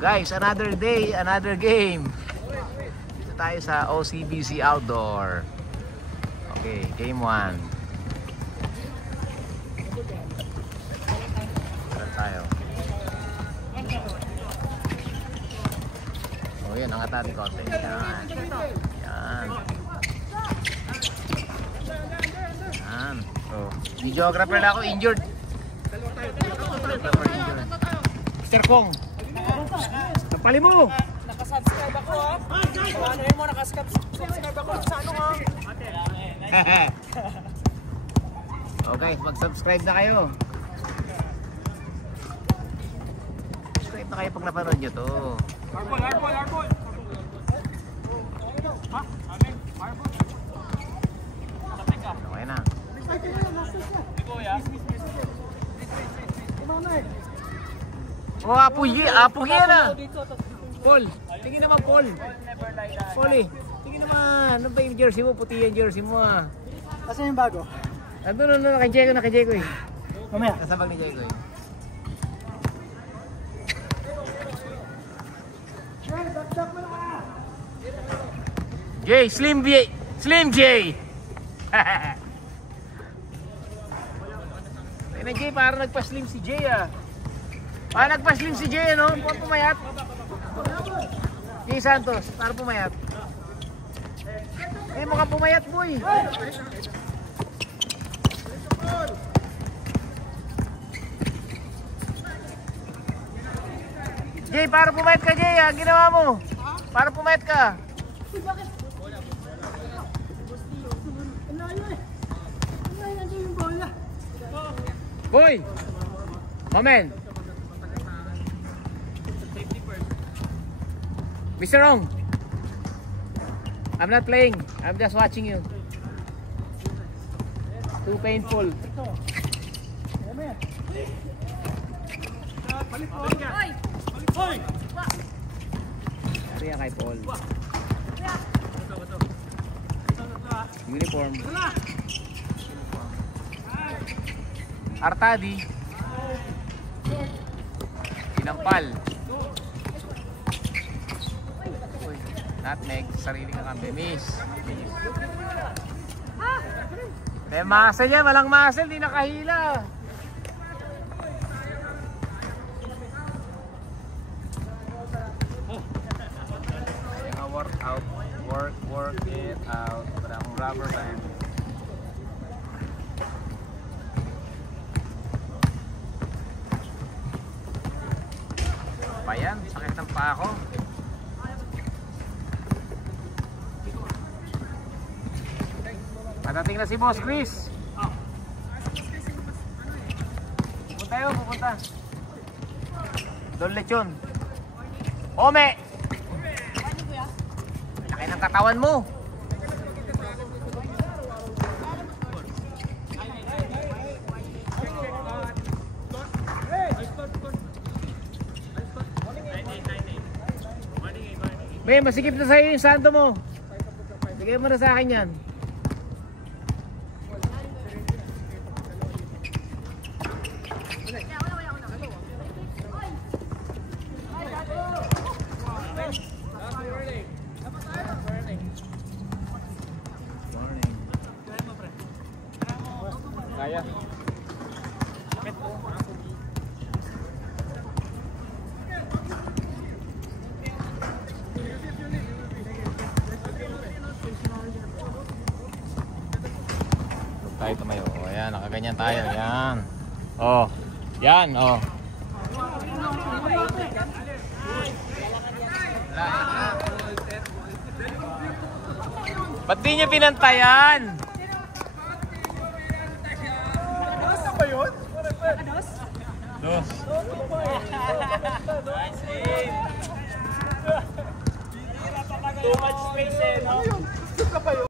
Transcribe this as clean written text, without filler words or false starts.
Guys, another day, another game. Dito tayo sa OCBC Outdoor. Okay, game 1. Saan tayo? Oh, yan, angat natin konti. Yan. Yan. Yan. Oh, videographer na ako, injured. Mr. Kong. Napali mo. Nakasubscribe ako ha. Ano mo, nakasubscribe ako sa ano ha. Okay, mag-subscribe na kayo. Subscribe na kayo pag napanood nyo to. Arbol. Ha? Amin? Arbol? Tapik ka? Okay na. Ikaw ya? Oh, apo yan ah. Paul, tingin naman Paul. Paul eh. Tingin naman. Ano ba yung jersey mo? Puti yung jersey mo ah. Kasi yung bago? Nandun, naka-Diego eh. Mamaya. Kasabag ni Diego eh. Jay, Slim J. Ay na Jay, parang nagpa-slim si Jay ah. Parang nagpa-slim si Jay ano? Parang pumayat. Jay Santos, parang pumayat. Eh, mukhang pumayat boy. Jay, parang pumayat ka Jay ah. Ginawa mo. Parang pumayat ka. Boy! Moment! Mr. Ong! I'm not playing. I'm just watching you. Too painful. Kaya kay Paul. Uniform. Artadi. Tinampal. Nutmeg, sarili ka kambe. Miss. May muscle yan, walang muscle, di nakahila. Yung workout, work it out. Wala akong rubber band. Ayan, sakit ng paa ko. Patating na si Boss Chris. Pupunta yun, pupunta. Don Lechon. Ome! Laki ng katawan mo. May masikip na sa'yo yung santo mo. Bigay mo na sa akin yan. Kaya. Tayo tumayo. O, ayan, nakaganyan tayo. Ayan. Oh. Yan, oh. Ba't di niya pinantayan? Dos ba yun? Dos. Too much space eh, no?